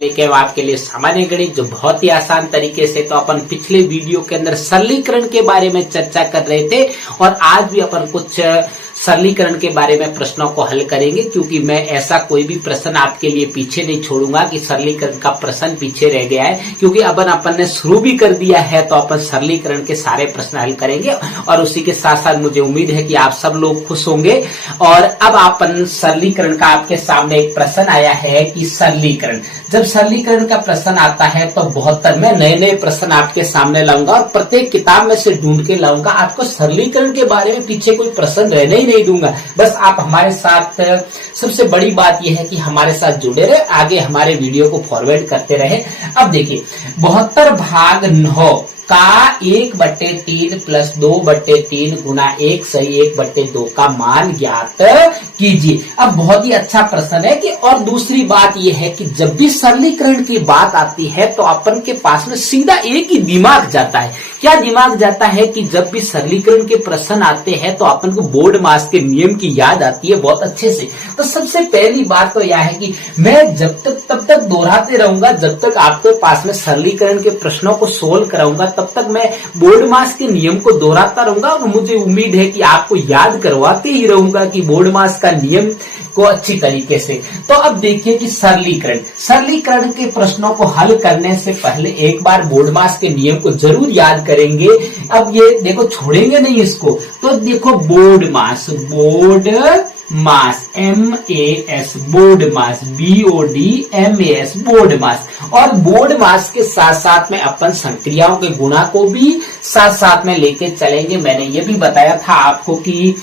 लेके आपके लिए सामान्य गणित जो बहुत ही आसान तरीके से। तो अपन पिछले वीडियो के अंदर सरलीकरण के बारे में चर्चा कर रहे थे और आज भी अपन कुछ सरलीकरण के बारे में प्रश्नों को हल करेंगे, क्योंकि मैं ऐसा कोई भी प्रश्न आपके लिए पीछे नहीं छोड़ूंगा कि सरलीकरण का प्रश्न पीछे रह गया है, क्योंकि अपन ने शुरू भी कर दिया है। तो अपन सरलीकरण के सारे प्रश्न हल करेंगे और उसी के साथ साथ मुझे उम्मीद है कि आप सब लोग खुश होंगे। और अब अपन सरलीकरण का आपके सामने एक प्रश्न आया है कि सरलीकरण, जब सरलीकरण का प्रश्न आता है तो 72 में नए नए प्रश्न आपके सामने लाऊंगा और प्रत्येक किताब में से ढूंढ के लाऊंगा। आपको सरलीकरण के बारे में पीछे कोई प्रश्न रहने ही नहीं दूंगा। बस आप हमारे साथ, सबसे बड़ी बात यह है कि हमारे साथ जुड़े रहे, आगे हमारे वीडियो को फॉरवर्ड करते रहे। अब देखिए 72 भाग 9 का 1/3 प्लस 2/3 गुना 1 सही 1/2 का मान ज्ञात कीजिए। अब बहुत ही अच्छा प्रश्न है कि, और दूसरी बात यह है कि जब भी सरलीकरण की बात आती है तो अपन के पास में सीधा एक ही दिमाग जाता है। क्या दिमाग जाता है कि जब भी सरलीकरण के प्रश्न आते हैं तो अपन को बोर्ड मास के नियम की याद आती है बहुत अच्छे से। तो सबसे पहली बात तो यह है कि मैं तब तक दोहराते रहूंगा जब तक आपके पास में सरलीकरण के प्रश्नों को सोल्व कराऊंगा, तब तक मैं बोर्ड मास के नियम को दोहराता रहूंगा और मुझे उम्मीद है कि आपको याद करवाते ही रहूंगा कि बोर्ड मास का नियम को अच्छी तरीके से। तो अब देखिए कि सरलीकरण के प्रश्नों को हल करने से पहले एक बार बोर्ड मास के नियम को जरूर याद करेंगे। अब ये देखो, छोड़ेंगे नहीं इसको। तो देखो बोर्ड मास MAS, बोर्ड मास BODMAS, बोर्ड मास। और बोर्ड मास के साथ साथ में अपन संक्रियाओं के गुणा को भी साथ साथ में लेके चलेंगे। मैंने ये भी बताया था आपको कि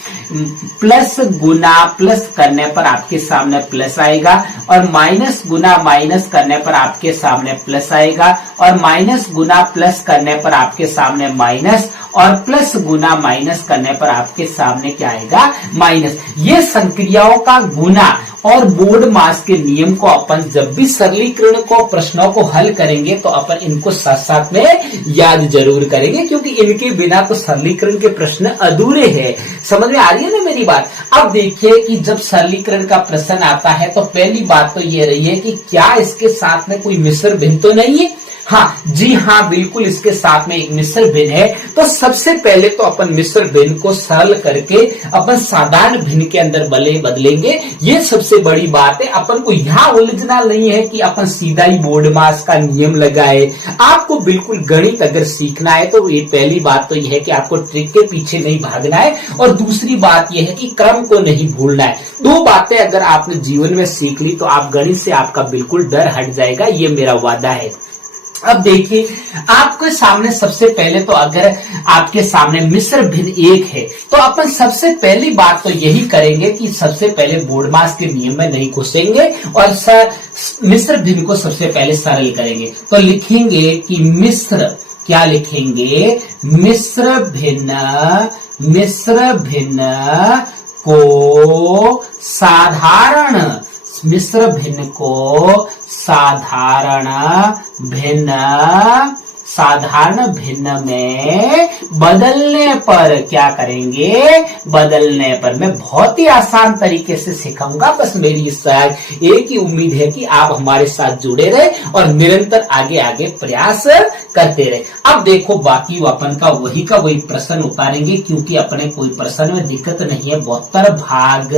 प्लस गुना प्लस करने पर आपके सामने प्लस आएगा और माइनस गुना माइनस करने पर आपके सामने प्लस आएगा और माइनस गुना प्लस करने पर आपके सामने माइनस और प्लस गुना माइनस करने पर आपके सामने क्या आएगा, माइनस। ये संक्रियाओं का गुना और बोर्ड मास के नियम को अपन जब भी सरलीकरण को प्रश्नों को हल करेंगे तो अपन इनको साथ साथ में याद जरूर करेंगे, क्योंकि इनके बिना तो सरलीकरण के प्रश्न अधूरे हैं। समझ में आ रही है ना मेरी बात। अब देखिए कि जब सरलीकरण का प्रश्न आता है तो पहली बात तो ये रही है कि क्या इसके साथ में कोई मिश्र भिन्न तो नहीं है। हाँ जी हाँ, बिल्कुल इसके साथ में एक मिश्र भिन्न है। तो सबसे पहले तो अपन मिश्र भिन्न को सरल करके अपन साधारण भिन्न के अंदर बदलेंगे। ये सबसे बड़ी बात है। अपन को यहाँ उलझना नहीं है कि अपन सीधा ही बोर्ड मास का नियम लगाए। आपको बिल्कुल गणित अगर सीखना है तो ये पहली बात तो यह है कि आपको ट्रिक के पीछे नहीं भागना है और दूसरी बात यह है कि क्रम को नहीं भूलना है। दो बातें अगर आपने जीवन में सीख ली तो आप गणित से आपका बिल्कुल डर हट जाएगा, ये मेरा वादा है। अब देखिए आपके सामने सबसे पहले तो अगर आपके सामने मिश्र भिन्न 1 है तो अपन सबसे पहली बात तो यही करेंगे कि सबसे पहले बोर्ड मास के नियम में नहीं घुसेंगे और मिश्र भिन्न को सबसे पहले सरल करेंगे। तो लिखेंगे कि मिश्र, क्या लिखेंगे, मिश्र भिन्न को साधारण, मिश्र भिन्न को साधारण भिन्न में बदलने पर क्या करेंगे, बदलने पर। मैं बहुत ही आसान तरीके से सिखाऊंगा। बस मेरी एक ही उम्मीद है कि आप हमारे साथ जुड़े रहे और निरंतर आगे आगे प्रयास करते रहे। अब देखो बाकी अपन का वही प्रश्न उतारेंगे, क्योंकि अपने कोई प्रश्न में दिक्कत नहीं है। 72 भाग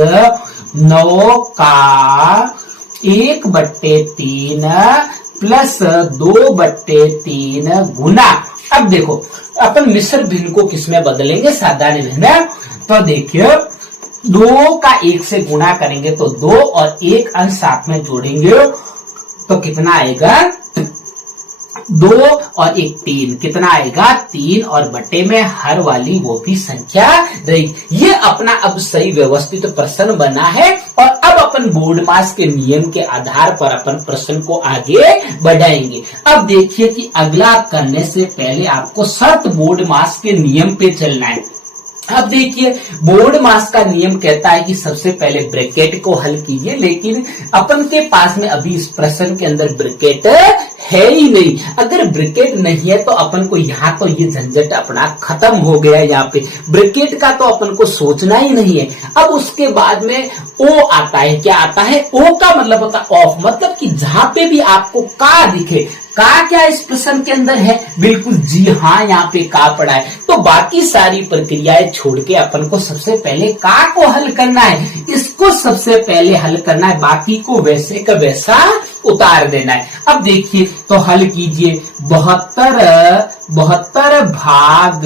9 का 1/3 प्लस 2/3 गुना। अब देखो अपन मिश्र भिन्न को किसमें बदलेंगे, साधारण भिन्न। तो देखिए 2 का 1 से गुणा करेंगे तो 2 और 1 अंश साथ में जोड़ेंगे तो कितना आएगा, 2 और 1 3, कितना आएगा 3 और बटे में हर वाली वो भी संख्या रही। ये अपना अब सही व्यवस्थित प्रश्न बना है और अब अपन बोर्ड मास के नियम के आधार पर अपन प्रश्न को आगे बढ़ाएंगे। अब देखिए कि अगला करने से पहले आपको शर्त बोर्ड मास के नियम पे चलना है। अब देखिए बोर्ड मास का नियम कहता है कि सबसे पहले ब्रैकेट को हल कीजिए, लेकिन अपन के पास में अभी इस प्रश्न के अंदर ब्रैकेट है ही नहीं। अगर ब्रैकेट नहीं है तो अपन को यहाँ तो ये झंझट अपना खत्म हो गया। यहाँ पे ब्रैकेट का तो अपन को सोचना ही नहीं है। अब उसके बाद में ओ आता है। क्या आता है? ओ का मतलब होता है ऑफ, मतलब कि जहां पे भी आपको का दिखे, का क्या इस प्रश्न के अंदर है? बिल्कुल जी हाँ, यहाँ पे का पड़ा है। तो बाकी सारी प्रक्रियाएं छोड़ के अपन को सबसे पहले का को हल करना है, इसको सबसे पहले हल करना है, बाकी को वैसे का वैसा उतार देना है। अब देखिए तो हल कीजिए। 72 भाग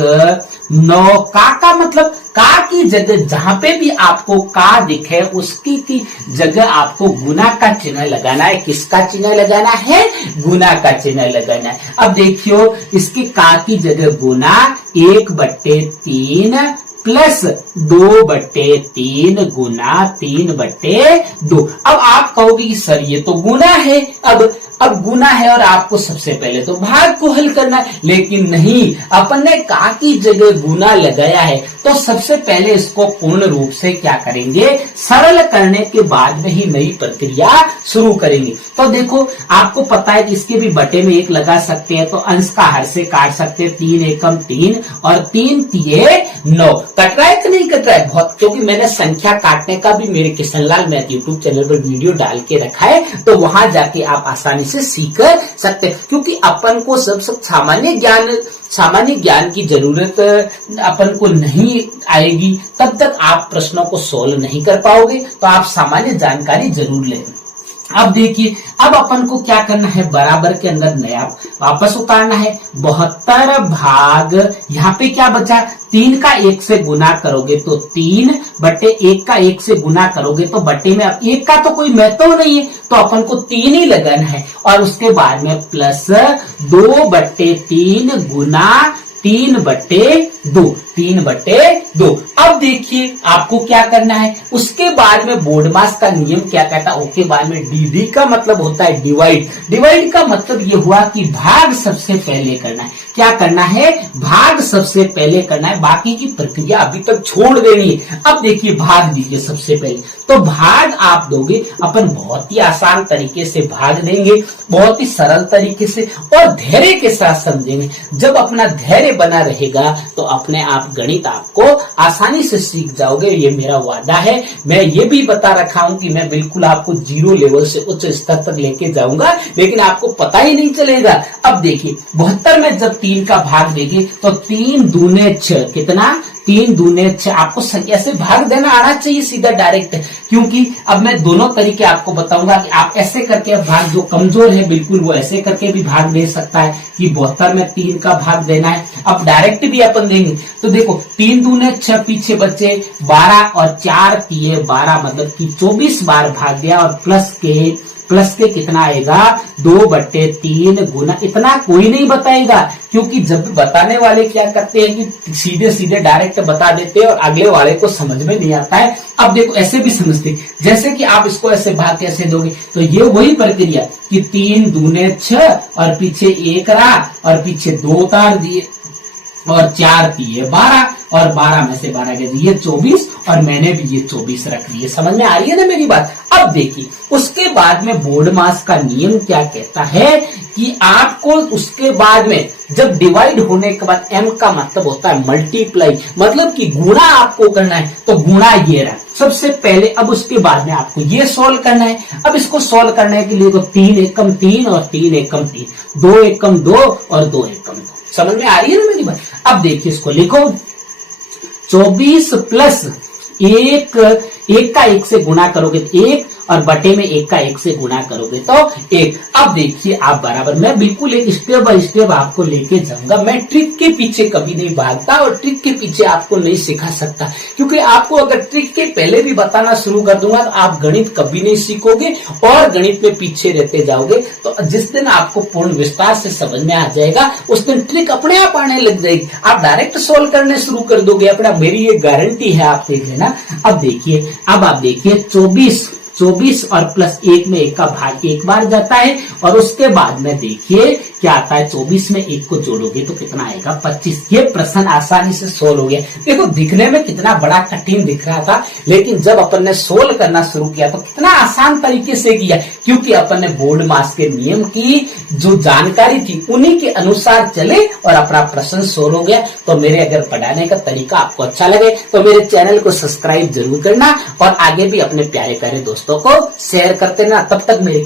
9, का मतलब का की जगह जहां पे भी आपको का दिखे उसकी की जगह आपको गुना का चिन्ह लगाना है। किसका चिन्ह लगाना है? गुना का चिन्ह लगाना है। अब देखियो इसके का की जगह गुना 1/3 प्लस 2/3 गुना 3/2। अब आप कहोगे कि सर ये तो गुना है। अब गुना है और आपको सबसे पहले तो भाग को हल करना है, लेकिन नहीं, अपन ने का की जगह गुना लगाया है तो सबसे पहले इसको पूर्ण रूप से क्या करेंगे? सरल करने के बाद में ही नई प्रक्रिया शुरू करेंगे। तो देखो आपको पता है कि इसके भी बटे में 1 लगा सकते हैं, तो अंश का हर से काट सकते हैं। 3 एकम 3 और 3 तिये 9। कट रहा है कि नहीं कट रहा है? बहुत, क्योंकि मैंने संख्या काटने का भी मेरे किशनलाल मैथ यूट्यूब चैनल पर वीडियो डाल के रखा है, तो वहां जाके आप आसानी से सीख सकते हैं। क्योंकि अपन को सब सामान्य ज्ञान की जरूरत अपन को नहीं आएगी, तब तक आप प्रश्नों को सोल्व नहीं कर पाओगे। तो आप सामान्य जानकारी जरूर लें। अब देखिए, अब अपन को क्या करना है? बराबर के अंदर नया वापस उतारना है। 72 भाग, यहाँ पे क्या बचा? 3 का 1 से गुना करोगे तो 3/1 का 1 से गुना करोगे तो बटे में, अब 1 का तो कोई महत्व नहीं है तो अपन को 3 ही लगाना है। और उसके बाद में प्लस 2/3 गुना 3/2। 3/2। अब देखिए आपको क्या करना है? उसके बाद में बोर्ड मास का नियम क्या कहता है? उसके बाद में डीडी का मतलब होता है डिवाइड। डिवाइड का मतलब ये हुआ कि भाग सबसे पहले करना है। क्या करना है? भाग सबसे पहले करना है, बाकी की प्रक्रिया अभी तक छोड़ देनी है। अब देखिए भाग दीजिए सबसे पहले। तो भाग आप दोगे, अपन बहुत ही आसान तरीके से भाग देंगे, बहुत ही सरल तरीके से और धैर्य के साथ समझेंगे। जब अपना धैर्य बना रहेगा तो अपने आप गणित आपको आसानी से सीख जाओगे, ये मेरा वादा है। मैं ये भी बता रखा हूं कि मैं बिल्कुल आपको 0 लेवल से उच्च स्तर तक लेके जाऊंगा, लेकिन आपको पता ही नहीं चलेगा। अब देखिए 72 में जब 3 का भाग देंगे तो 3 दूने 6, कितना? 3 दूने 6। आपको ऐसे भाग देना आना चाहिए सीधा डायरेक्ट, क्योंकि अब मैं दोनों तरीके आपको बताऊंगा कि आप ऐसे करके भाग, जो कमजोर है बिल्कुल वो ऐसे करके भी भाग दे सकता है कि 72 में 3 का भाग देना है। अब डायरेक्ट भी अपन देंगे तो देखो 3 दूने 6, पीछे बचे 12 और 4 तिये 12, मतलब कि 24 बार भाग दिया। और प्लस के कितना आएगा? 2/3 गुना, इतना कोई नहीं बताएगा, क्योंकि जब बताने वाले क्या करते हैं कि सीधे सीधे डायरेक्ट बता देते हैं और अगले वाले को समझ में नहीं आता है। अब देखो ऐसे भी समझते, जैसे कि आप इसको ऐसे भाग कैसे दोगे? तो ये वही प्रक्रिया कि 3 दूने 6 और पीछे 1 रहा और पीछे 2 उतार दिए और 4 तिये 12 और 12 में से 12 के दिए 24 और मैंने भी ये 24 रख लिए। समझ में आ रही है ना मेरी बात? अब देखिए उसके बाद में बोर्ड मास का नियम क्या कहता है कि आपको उसके बाद में जब डिवाइड होने के बाद m का मतलब होता है मल्टीप्लाई, मतलब कि गुणा आपको करना है। तो गुणा ये रहा सबसे पहले। अब उसके बाद में आपको ये सॉल्व करना है। अब इसको सॉल्व करने के लिए तो 3 एकम 3 और 3 एकम 3, 2 एकम 2 और 2 एकम 2। समझ में आ रही है ना मेरी बात? अब देखिए इसको लिखो, 24 प्लस 1 का 1 से गुणा करोगे तो 1 और बटे में 1 का 1 से गुणा करोगे तो 1। अब देखिए आप बराबर, मैं बिल्कुल एक स्टेप बाय स्टेप आपको लेके जाऊंगा। मैं ट्रिक के पीछे कभी नहीं भागता और ट्रिक के पीछे आपको नहीं सिखा सकता, क्योंकि आपको अगर ट्रिक के पहले भी बताना शुरू कर दूंगा तो आप गणित कभी नहीं सीखोगे और गणित में पीछे रहते जाओगे। तो जिस दिन आपको पूर्ण विस्तार से समझ में आ जाएगा उस दिन ट्रिक अपने आप आने लग जाएगी, आप डायरेक्ट सोल्व करने शुरू कर दोगे अपना, मेरी ये गारंटी है, आप देख लेना। अब देखिए, अब आप देखिए 24 24 और प्लस 1 में 1 का भाग एक बार जाता है, और उसके बाद में देखिए क्या आता है, 24 में 1 को जोड़ोगे तो कितना आएगा 25। ये प्रश्न आसानी से सोल्व हो गया। देखो दिखने में कितना बड़ा कठिन दिख रहा था, लेकिन जब अपन ने सोल्व करना शुरू किया तो कितना आसान तरीके से किया, क्योंकि अपन ने बोर्ड मास के नियम की जो जानकारी थी उन्हीं के अनुसार चले और अपना प्रश्न सोल्व हो गया। तो मेरे अगर पढ़ाने का तरीका आपको अच्छा लगे तो मेरे चैनल को सब्सक्राइब जरूर करना, और आगे भी अपने प्यारे प्यारे दोस्तों को शेयर करते रहना। तब तक मेरे